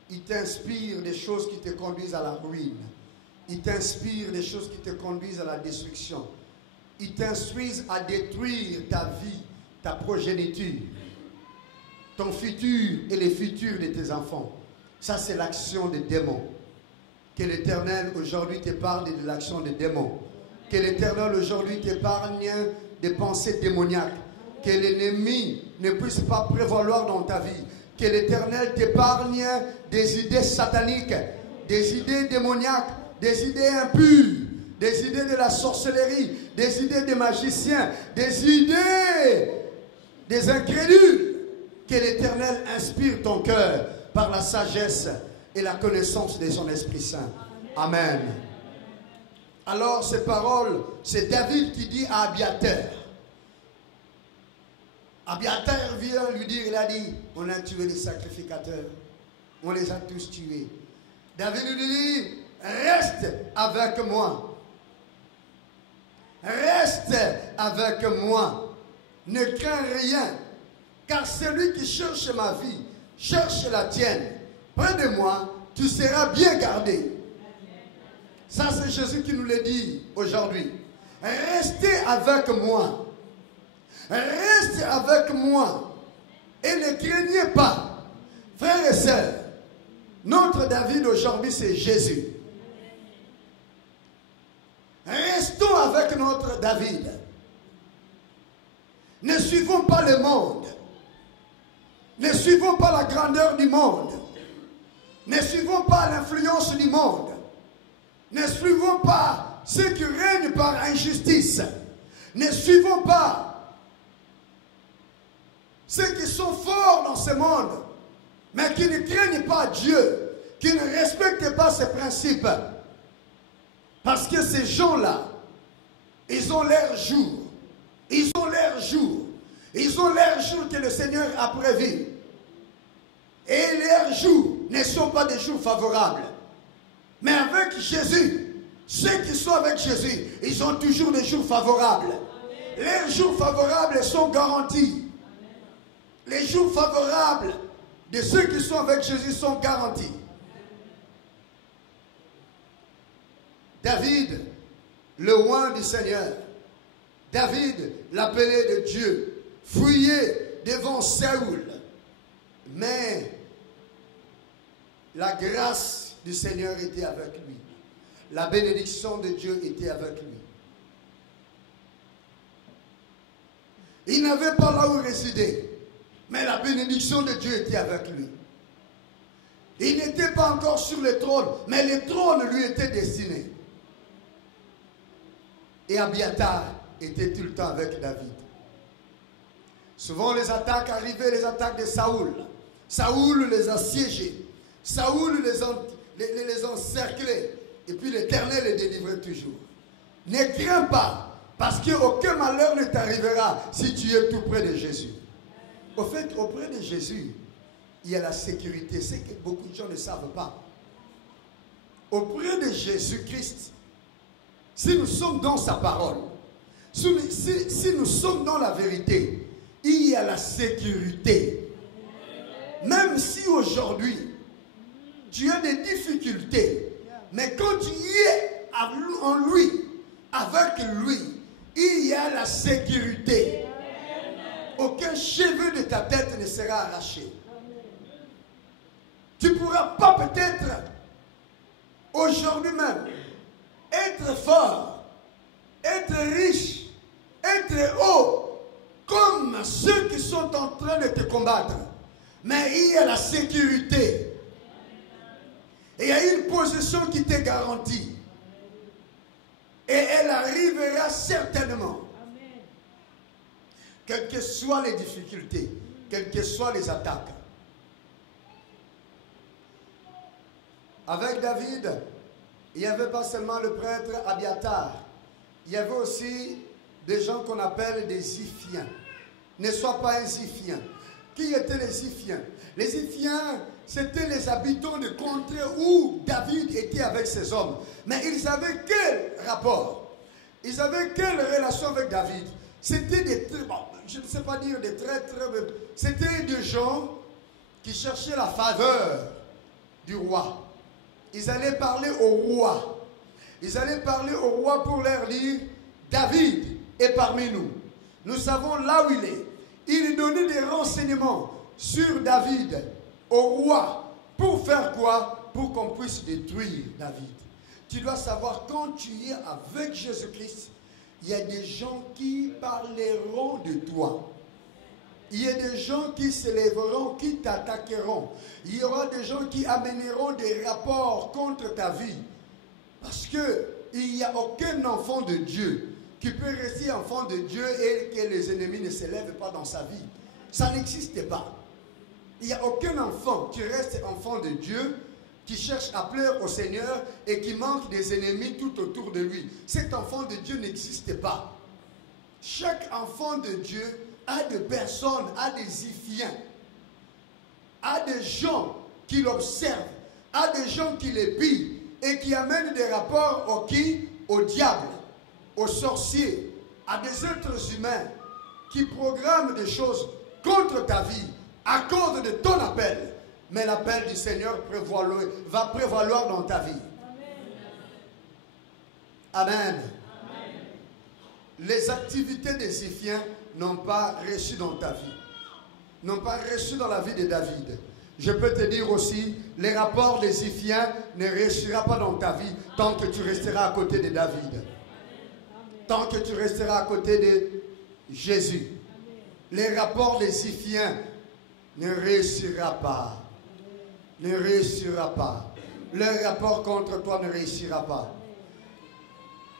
Ils t'inspirent des choses qui te conduisent à la ruine. Ils t'inspirent des choses qui te conduisent à la destruction. Ils t'instruisent à détruire ta vie, ta progéniture, ton futur et les futurs de tes enfants. Ça, c'est l'action des démons. Que l'Éternel aujourd'hui t'épargne de l'action des démons. Que l'Éternel aujourd'hui t'épargne des pensées démoniaques. Que l'ennemi ne puisse pas prévaloir dans ta vie. Que l'Éternel t'épargne des idées sataniques, des idées démoniaques, des idées impures, des idées de la sorcellerie, des idées des magiciens, des idées des incrédules. Que l'Éternel inspire ton cœur par la sagesse et la connaissance de son Esprit Saint. Amen. Alors ces paroles, c'est David qui dit à Abiathar. Abiathar vient lui dire, il a dit, on a tué les sacrificateurs. On les a tous tués. David lui dit, reste avec moi. Reste avec moi. Ne crains rien. Car celui qui cherche ma vie, cherche la tienne. Près de moi, tu seras bien gardé. Ça, c'est Jésus qui nous le dit aujourd'hui. Restez avec moi. Restez avec moi. Et ne craignez pas. Frères et sœurs, notre David aujourd'hui, c'est Jésus. Restons avec notre David. Ne suivons pas le monde. Ne suivons pas la grandeur du monde. Ne suivons pas l'influence du monde. Ne suivons pas ceux qui règnent par injustice. Ne suivons pas ceux qui sont forts dans ce monde, mais qui ne craignent pas Dieu, qui ne respectent pas ses principes. Parce que ces gens-là, ils ont leur jour. Ils ont leur jour. Ils ont leur jour que le Seigneur a prévu. Et leurs jours ne sont pas des jours favorables. Mais avec Jésus, ceux qui sont avec Jésus, ils ont toujours des jours favorables. Les jours favorables sont garantis. Les jours favorables de ceux qui sont avec Jésus sont garantis. David, le roi du Seigneur, David, l'appelé de Dieu, fuyait devant Saül. Mais la grâce du Seigneur était avec lui. La bénédiction de Dieu était avec lui. Il n'avait pas là où résider, mais la bénédiction de Dieu était avec lui. Il n'était pas encore sur le trône, mais le trône lui était destiné. Et Abiathar était tout le temps avec David. Souvent les attaques arrivaient, les attaques de Saül. Saül les assiégeait. Saül les encerclait. Et puis l'Éternel les délivrait toujours. Ne crains pas, parce qu'aucun malheur ne t'arrivera si tu es tout près de Jésus. Au fait, auprès de Jésus, il y a la sécurité. C'est que beaucoup de gens ne savent pas. Auprès de Jésus-Christ, si nous sommes dans sa parole, si nous sommes dans la vérité, il y a la sécurité. Même si aujourd'hui, tu as des difficultés, mais quand tu es en lui, avec lui, il y a la sécurité. Aucun cheveu de ta tête ne sera arraché. Tu ne pourras pas peut-être, aujourd'hui même, être fort, être riche, être haut, comme ceux qui sont en train de te combattre. Mais il y a la sécurité. Et il y a une position qui t'est garantie. Et elle arrivera certainement. Quelles que soient les difficultés, quelles que soient les attaques. Avec David, il n'y avait pas seulement le prêtre Abiathar. Il y avait aussi des gens qu'on appelle des Ziphiens. Ne sois pas un Ziphien. Qui étaient les Ziphiens? Les Ziphiens, c'était les habitants de contrées où David était avec ses hommes. Mais ils avaient quel rapport? Ils avaient quelle relation avec David? C'était des, bon, je ne sais pas dire des traîtres, c'était des gens qui cherchaient la faveur du roi. Ils allaient parler au roi. Ils allaient parler au roi pour leur dire, David est parmi nous. Nous savons là où il est. Il donnait des renseignements sur David au roi. Pour faire quoi? Pour qu'on puisse détruire David. Tu dois savoir, quand tu es avec Jésus-Christ, il y a des gens qui parleront de toi. Il y a des gens qui s'élèveront, qui t'attaqueront. Il y aura des gens qui amèneront des rapports contre ta vie. Parce qu'il n'y a aucun enfant de Dieu qui peut rester enfant de Dieu et que les ennemis ne s'élèvent pas dans sa vie. Ça n'existe pas. Il n'y a aucun enfant qui reste enfant de Dieu, qui cherche à plaire au Seigneur et qui manque des ennemis tout autour de lui. Cet enfant de Dieu n'existe pas. Chaque enfant de Dieu a des personnes, a des Ziphiens, a des gens qui l'observent, a des gens qui l'épient et qui amènent des rapports au diable, aux sorciers, à des êtres humains qui programment des choses contre ta vie à cause de ton appel. Mais l'appel du Seigneur va prévaloir dans ta vie. Amen. Amen. Les activités des Ziphiens n'ont pas reçu dans ta vie, n'ont pas reçu dans la vie de David. Je peux te dire aussi, les rapports des Ziphiens ne réussira pas dans ta vie tant que tu resteras à côté de David. Tant que tu resteras à côté de Jésus. Les rapports des Ziphiens ne réussira pas. Ne réussira pas. Le rapport contre toi ne réussira pas.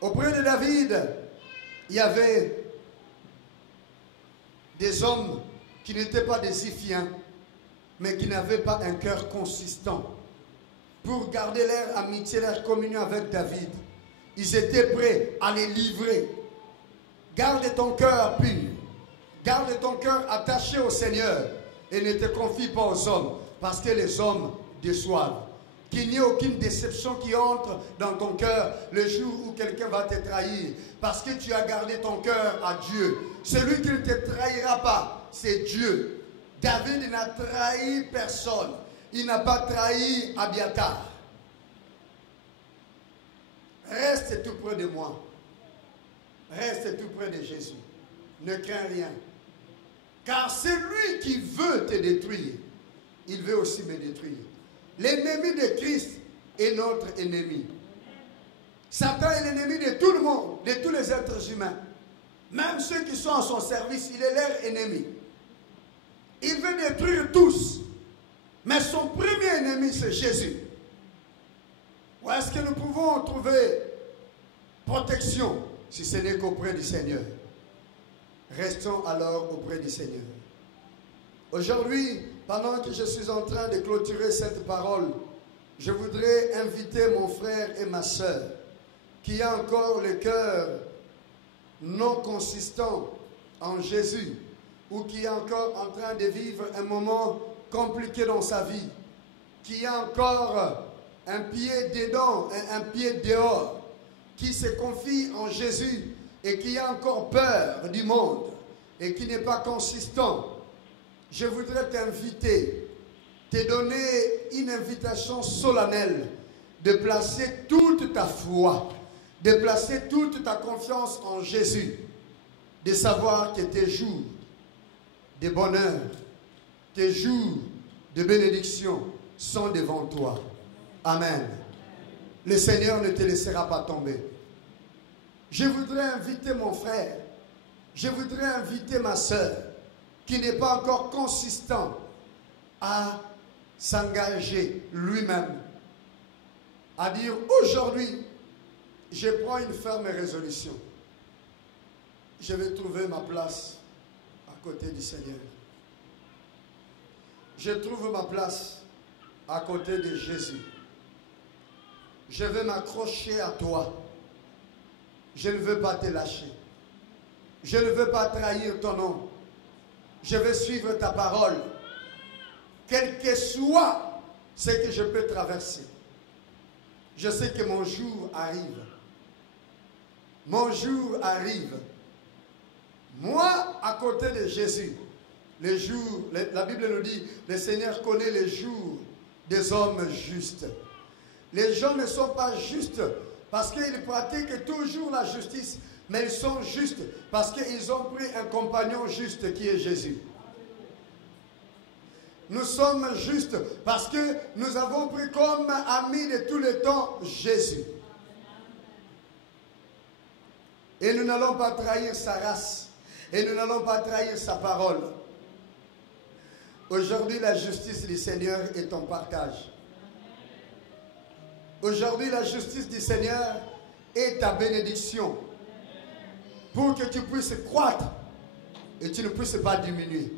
Auprès de David, il y avait des hommes qui n'étaient pas des Ziphiens, mais qui n'avaient pas un cœur consistant pour garder leur amitié, leur communion avec David. Ils étaient prêts à les livrer. Garde ton cœur pur. Garde ton cœur attaché au Seigneur et ne te confie pas aux hommes, parce que les hommes déçoivent. Qu'il n'y ait aucune déception qui entre dans ton cœur le jour où quelqu'un va te trahir, parce que tu as gardé ton cœur à Dieu. Celui qui ne te trahira pas, c'est Dieu. David n'a trahi personne. Il n'a pas trahi Abiatar. Reste tout près de moi. Reste tout près de Jésus. Ne crains rien. Car celui qui veut te détruire, il veut aussi me détruire. L'ennemi de Christ est notre ennemi. Satan est l'ennemi de tout le monde, de tous les êtres humains. Même ceux qui sont à son service, il est leur ennemi. Il veut détruire tous. Mais son premier ennemi, c'est Jésus. Où est-ce que nous pouvons trouver protection si ce n'est qu'auprès du Seigneur? Restons alors auprès du Seigneur. Aujourd'hui, pendant que je suis en train de clôturer cette parole, je voudrais inviter mon frère et ma soeur qui a encore le cœur non consistant en Jésus ou qui est encore en train de vivre un moment compliqué dans sa vie, qui a encore un pied dedans, un pied dehors, qui se confie en Jésus et qui a encore peur du monde et qui n'est pas consistant. Je voudrais t'inviter, te donner une invitation solennelle de placer toute ta foi, de placer toute ta confiance en Jésus, de savoir que tes jours de bonheur, tes jours de bénédiction sont devant toi. Amen. Le Seigneur ne te laissera pas tomber. Je voudrais inviter mon frère, je voudrais inviter ma soeur, qui n'est pas encore consistant à s'engager lui-même, à dire aujourd'hui, je prends une ferme résolution. Je vais trouver ma place à côté du Seigneur. Je trouve ma place à côté de Jésus. Je vais m'accrocher à toi. Je ne veux pas te lâcher. Je ne veux pas trahir ton nom. Je vais suivre ta parole. Quel que soit ce que je peux traverser. Je sais que mon jour arrive. Mon jour arrive. Moi, à côté de Jésus, les jours, la Bible nous dit, le Seigneur connaît les jours des hommes justes. Les gens ne sont pas justes parce qu'ils pratiquent toujours la justice, mais ils sont justes parce qu'ils ont pris un compagnon juste qui est Jésus. Nous sommes justes parce que nous avons pris comme ami de tous les temps Jésus. Et nous n'allons pas trahir sa race. Et nous n'allons pas trahir sa parole. Aujourd'hui, la justice du Seigneur est en partage. Aujourd'hui, la justice du Seigneur est ta bénédiction. Pour que tu puisses croître et tu ne puisses pas diminuer.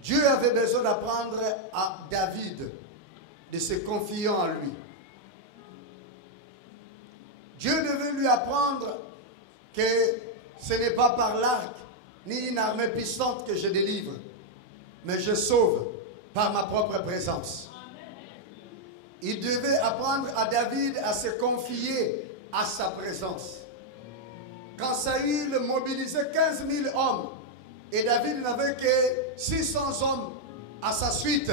Dieu avait besoin d'apprendre à David de se confier en lui. Dieu devait lui apprendre que ce n'est pas par l'arc ni une armée puissante que je délivre, mais je sauve par ma propre présence. Il devait apprendre à David à se confier à sa présence. Quand Saül mobilisait 15 000 hommes et David n'avait que 600 hommes à sa suite,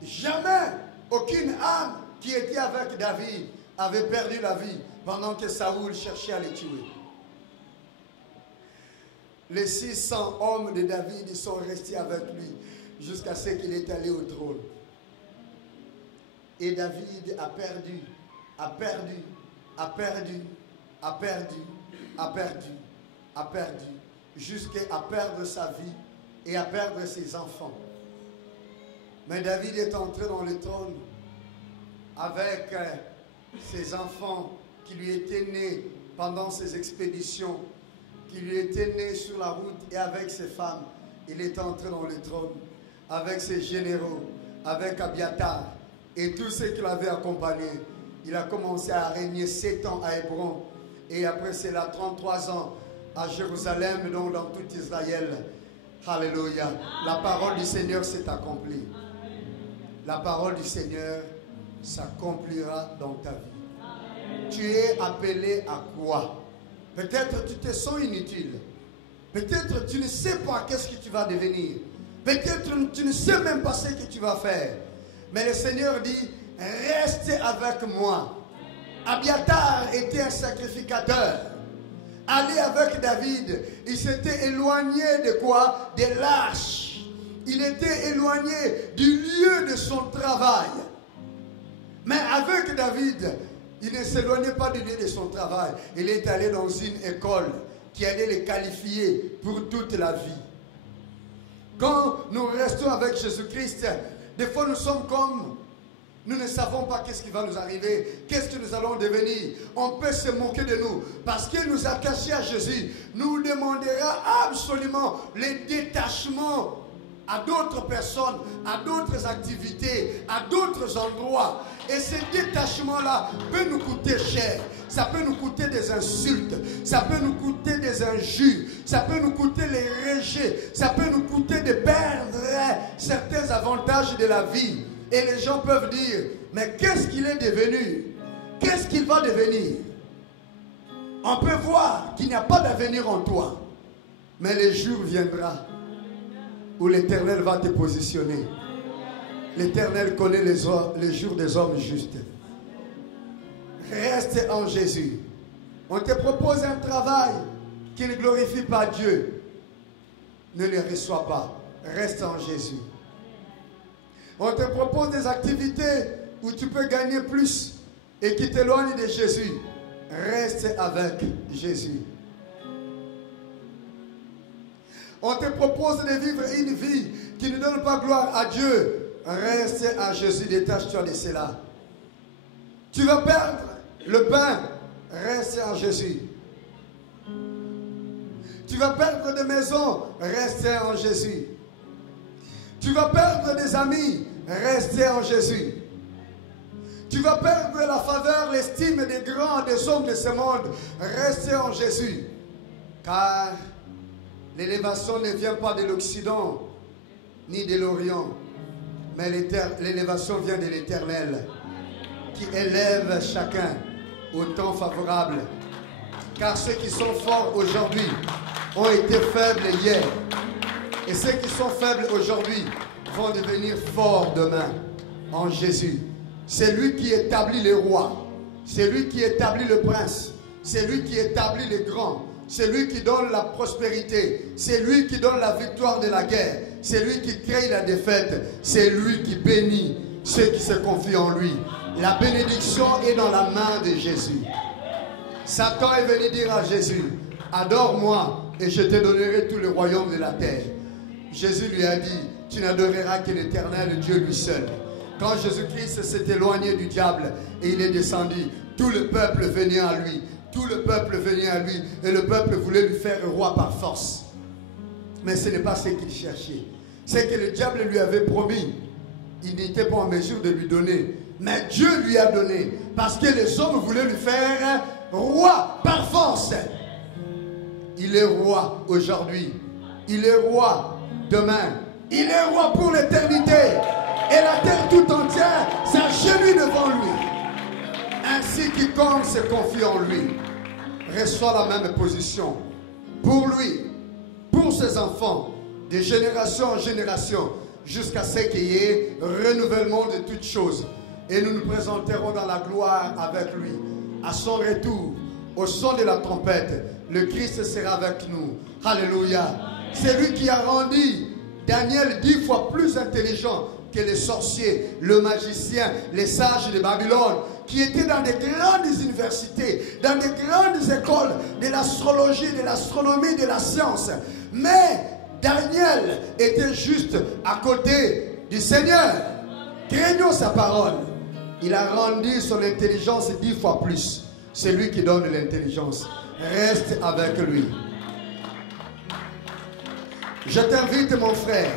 jamais aucune âme qui était avec David avait perdu la vie pendant que Saül cherchait à les tuer. Les 600 hommes de David ils sont restés avec lui jusqu'à ce qu'il est allé au trône. Et David a perdu, a perdu, a perdu, a perdu, a perdu, a perdu, jusqu'à perdre sa vie et à perdre ses enfants. Mais David est entré dans le trône avec ses enfants qui lui étaient nés pendant ses expéditions, qui lui étaient nés sur la route, et avec ses femmes. Il est entré dans le trône avec ses généraux, avec Abiathar et tous ceux qui l'avaient accompagné. Il a commencé à régner 7 ans à Hébron et après cela 33 ans à Jérusalem, donc dans tout Israël. Alléluia. La parole du Seigneur s'est accomplie. La parole du Seigneur s'accomplira dans ta vie. Tu es appelé à quoi? Peut-être tu te sens inutile. Peut-être tu ne sais pas qu'est-ce que tu vas devenir. Peut-être tu ne sais même pas ce que tu vas faire. Mais le Seigneur dit, reste avec moi. Abiathar était un sacrificateur. Allez avec David. Il s'était éloigné de quoi? Des lâches. Il était éloigné du lieu de son travail. Mais avec David, il ne s'éloignait pas du lieu de son travail. Il est allé dans une école qui allait le qualifier pour toute la vie. Quand nous restons avec Jésus-Christ, des fois nous sommes comme, nous ne savons pas qu'est-ce qui va nous arriver, qu'est-ce que nous allons devenir. On peut se moquer de nous parce qu'il nous a cachés à Jésus. Nous demandera absolument le détachement à d'autres personnes, à d'autres activités, à d'autres endroits. Et ce détachement-là peut nous coûter cher. Ça peut nous coûter des insultes, ça peut nous coûter des injures, ça peut nous coûter les rejets, ça peut nous coûter de perdre certains avantages de la vie. Et les gens peuvent dire, mais qu'est-ce qu'il est devenu? Qu'est-ce qu'il va devenir? On peut voir qu'il n'y a pas d'avenir en toi. Mais le jour viendra où l'Éternel va te positionner. L'Éternel connaît les jours des hommes justes. Reste en Jésus. On te propose un travail qui ne glorifie pas Dieu. Ne le reçois pas. Reste en Jésus. On te propose des activités où tu peux gagner plus et qui t'éloignent de Jésus. Reste avec Jésus. On te propose de vivre une vie qui ne donne pas gloire à Dieu. Reste à Jésus, détache-toi de cela. Tu vas perdre le pain, reste en Jésus. Tu vas perdre des maisons, reste en Jésus. Tu vas perdre des amis, reste en Jésus. Tu vas perdre la faveur, l'estime des grands, des hommes de ce monde, reste en Jésus. Car l'élévation ne vient pas de l'Occident, ni de l'Orient. Mais l'élévation vient de l'Éternel, qui élève chacun au temps favorable. Car ceux qui sont forts aujourd'hui ont été faibles hier. Et ceux qui sont faibles aujourd'hui vont devenir forts demain en Jésus. C'est lui qui établit les rois. C'est lui qui établit le prince. C'est lui qui établit les grands. C'est lui qui donne la prospérité. C'est lui qui donne la victoire de la guerre. C'est lui qui crée la défaite. C'est lui qui bénit ceux qui se confient en lui. La bénédiction est dans la main de Jésus. Satan est venu dire à Jésus, adore-moi et je te donnerai tout le royaume de la terre. Jésus lui a dit, tu n'adoreras que l'Éternel Dieu lui seul. Quand Jésus-Christ s'est éloigné du diable et il est descendu, tout le peuple venait à lui. Tout le peuple venait à lui et le peuple voulait lui faire roi par force. Mais ce n'est pas ce qu'il cherchait. C'est que le diable lui avait promis. Il n'était pas en mesure de lui donner. Mais Dieu lui a donné. Parce que les hommes voulaient lui faire roi par force. Il est roi aujourd'hui. Il est roi demain. Il est roi pour l'éternité. Et la terre tout entière s'agenouille devant lui. Ainsi quiconque se confie en lui reçoit la même position. Pour lui, pour ses enfants, de génération en génération, jusqu'à ce qu'il y ait renouvellement de toutes choses. Et nous nous présenterons dans la gloire avec lui. À son retour, au son de la trompette, le Christ sera avec nous. Alléluia. C'est lui qui a rendu Daniel 10 fois plus intelligent que les sorciers, le magicien, les sages de Babylone, qui étaient dans des grandes universités, dans des grandes écoles de l'astrologie, de l'astronomie, de la science. Mais Daniel était juste à côté du Seigneur. Craignons sa parole. Il a rendu son intelligence 10 fois plus. C'est lui qui donne l'intelligence. Reste avec lui. Je t'invite, mon frère.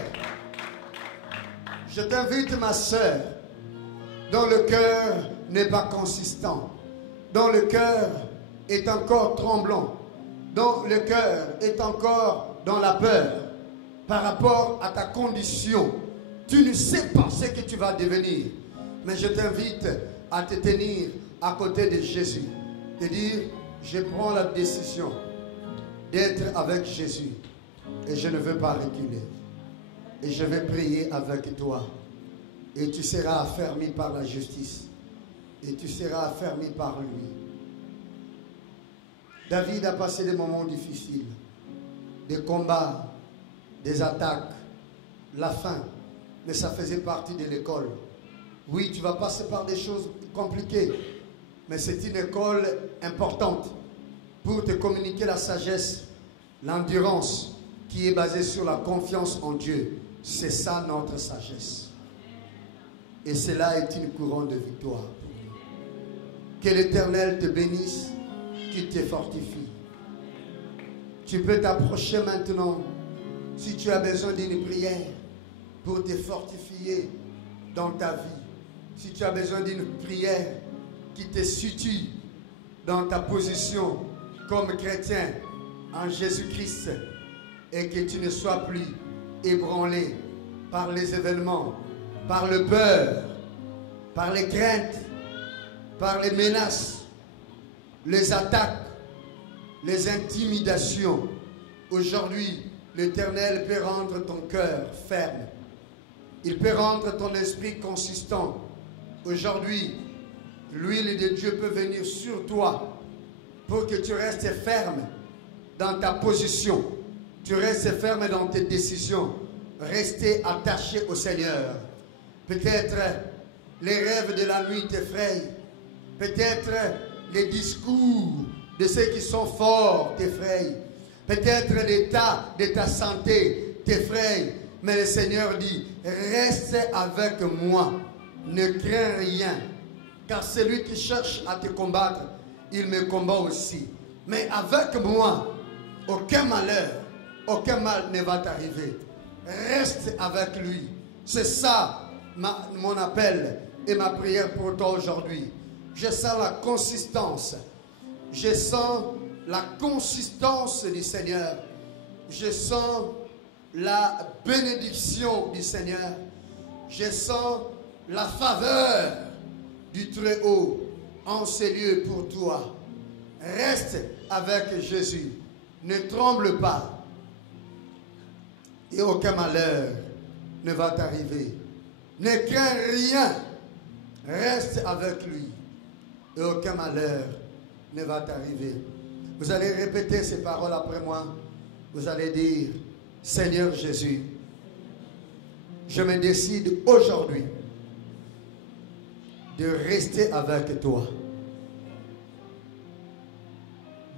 Je t'invite, ma soeur, dont le cœur n'est pas consistant, dont le cœur est encore tremblant, dont le cœur est encore dans la peur par rapport à ta condition. Tu ne sais pas ce que tu vas devenir. Mais je t'invite à te tenir à côté de Jésus. Te dire, je prends la décision d'être avec Jésus. Et je ne veux pas reculer. Et je vais prier avec toi. Et tu seras affermi par la justice. Et tu seras affermi par lui. David a passé des moments difficiles. Des combats, des attaques, la faim. Mais ça faisait partie de l'école. Oui, tu vas passer par des choses compliquées. Mais c'est une école importante pour te communiquer la sagesse, l'endurance qui est basée sur la confiance en Dieu. C'est ça notre sagesse. Et cela est une couronne de victoire. Que l'Éternel te bénisse, qu'il te fortifie. Tu peux t'approcher maintenant si tu as besoin d'une prière pour te fortifier dans ta vie. Si tu as besoin d'une prière qui te situe dans ta position comme chrétien en Jésus-Christ et que tu ne sois plus ébranlé par les événements, par le peur, par les craintes, par les menaces, les attaques, les intimidations. Aujourd'hui, l'Éternel peut rendre ton cœur ferme. Il peut rendre ton esprit consistant. Aujourd'hui, l'huile de Dieu peut venir sur toi pour que tu restes ferme dans ta position. Tu restes ferme dans tes décisions. Restez attaché au Seigneur. Peut-être les rêves de la nuit t'effrayent. Peut-être les discours de ceux qui sont forts t'effrayent. Peut-être l'état de ta santé t'effraie. Mais le Seigneur dit, reste avec moi. Ne crains rien. Car celui qui cherche à te combattre, il me combat aussi. Mais avec moi, aucun malheur, aucun mal ne va t'arriver. Reste avec lui. C'est ça mon appel et ma prière pour toi aujourd'hui. Je sens la consistance. Je sens la consistance du Seigneur. Je sens la bénédiction du Seigneur. Je sens la faveur du Très-Haut en ces lieux pour toi. Reste avec Jésus. Ne tremble pas. Et aucun malheur ne va t'arriver. Ne crains rien. Reste avec lui. Et aucun malheur ne va t'arriver. Vous allez répéter ces paroles après moi. Vous allez dire, Seigneur Jésus, je me décide aujourd'hui de rester avec toi.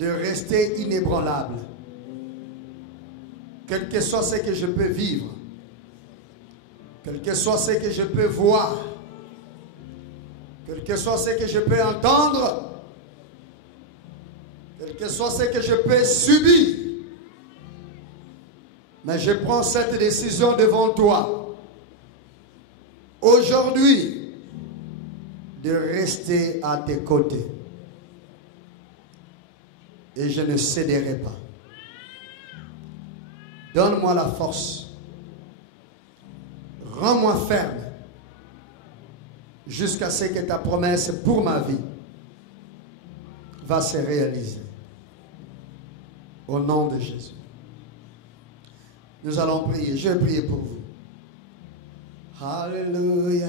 de rester inébranlable. Quel que soit ce que je peux vivre, quel que soit ce que je peux voir, quel que soit ce que je peux entendre, quel que soit ce que je peux subir, mais je prends cette décision devant toi, aujourd'hui, de rester à tes côtés. Et je ne céderai pas. Donne-moi la force. Rends-moi ferme jusqu'à ce que ta promesse pour ma vie va se réaliser. Au nom de Jésus. Nous allons prier. Je vais prier pour vous. Alléluia.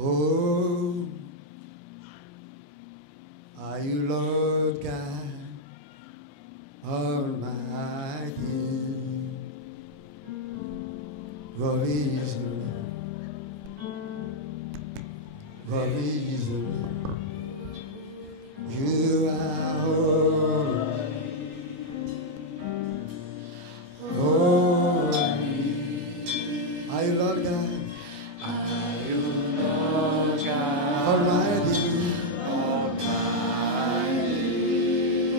Oh, are you Lord God Almighty? Glory is the Lord. Glory is the Lord. You are holy. Holy. Are you Lord God? Are you Lord God Almighty?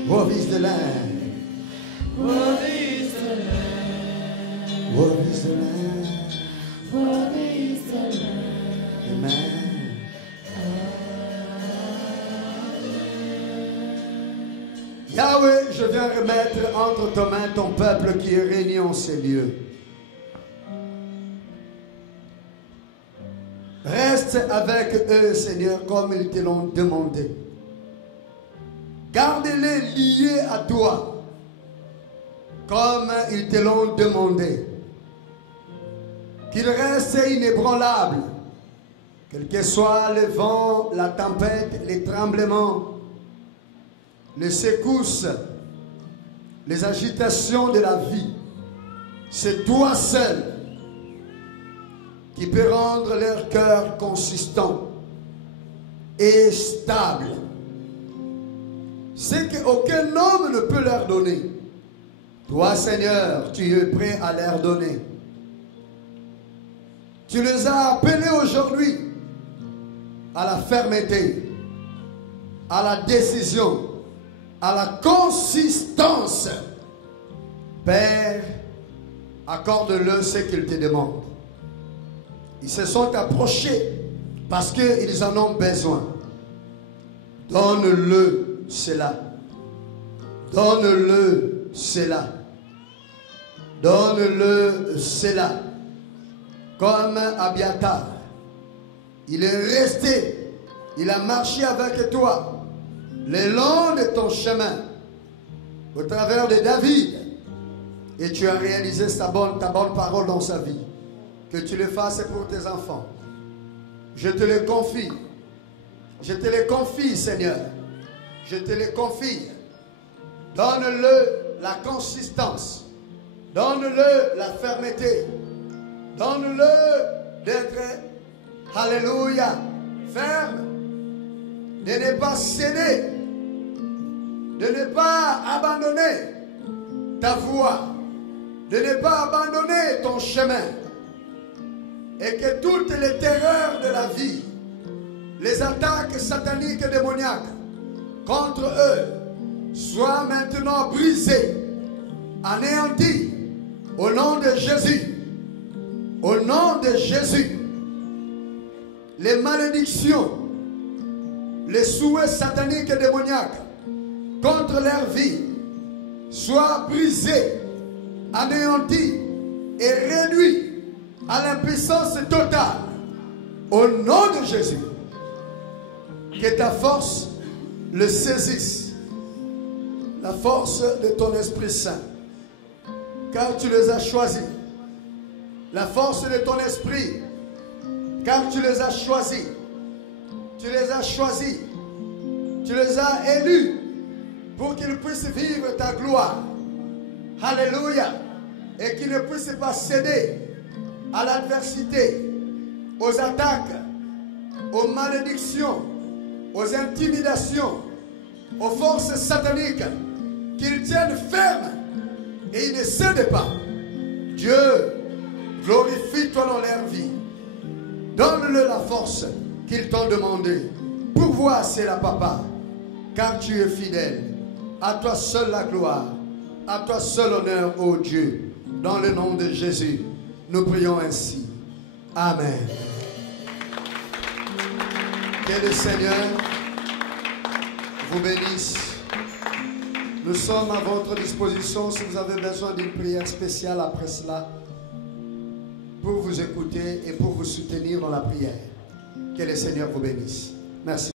What is the Lamb? What is the Lamb? What is the Lamb? What is the Lamb? Amen. Yahweh, je viens remettre entre tes mains ton peuple qui est réuni en ces lieux. Reste avec eux, Seigneur, comme ils te l'ont demandé. Garde-les liés à toi, comme ils te l'ont demandé. Qu'ils restent inébranlables, quel que soit le vent, la tempête, les tremblements, les secousses, les agitations de la vie. C'est toi seul qui peut rendre leur cœur consistant et stable. C'est qu'aucun homme ne peut leur donner. Toi, Seigneur, tu es prêt à leur donner. Tu les as appelés aujourd'hui à la fermeté, à la décision, à la consistance. Père, accorde-le ce qu'ils te demandent. Ils se sont approchés parce qu'ils en ont besoin. Donne-le cela. Donne-le cela. Donne-le cela. Comme Abiatar. Il est resté. Il a marché avec toi le long de ton chemin. Au travers de David. Et tu as réalisé ta bonne parole dans sa vie. Que tu le fasses pour tes enfants. Je te le confie. Je te le confie, Seigneur. Je te le confie. Donne-le la consistance. Donne-le la fermeté. Donne-le d'être, alléluia, ferme. De ne pas céder. De ne pas abandonner ta voie. De ne pas abandonner ton chemin. Et que toutes les terreurs de la vie, les attaques sataniques et démoniaques contre eux soient maintenant brisées, anéanties au nom de Jésus. Au nom de Jésus. Les malédictions, les souhaits sataniques et démoniaques contre leur vie soient brisés, anéantis et réduits à l'impuissance totale. Au nom de Jésus. Que ta force le saisisse. La force de ton Esprit Saint. Car tu les as choisis. La force de ton Esprit. Car tu les as choisis. Tu les as choisis. Tu les as élus. Pour qu'ils puissent vivre ta gloire. Alléluia. Et qu'ils ne puissent pas céder à l'adversité, aux attaques, aux malédictions, aux intimidations aux forces sataniques qu'ils tiennent ferme et ils ne cèdent pas. Dieu, glorifie-toi dans leur vie. Donne-le la force qu'ils t'ont demandé. Pourvois, c'est la papa, car tu es fidèle. À toi seul la gloire, à toi seul l'honneur, ô Dieu. Dans le nom de Jésus, nous prions ainsi. Amen. Que le Seigneur vous bénisse. Nous sommes à votre disposition si vous avez besoin d'une prière spéciale après cela, pour vous écouter et pour vous soutenir dans la prière. Que le Seigneur vous bénisse. Merci.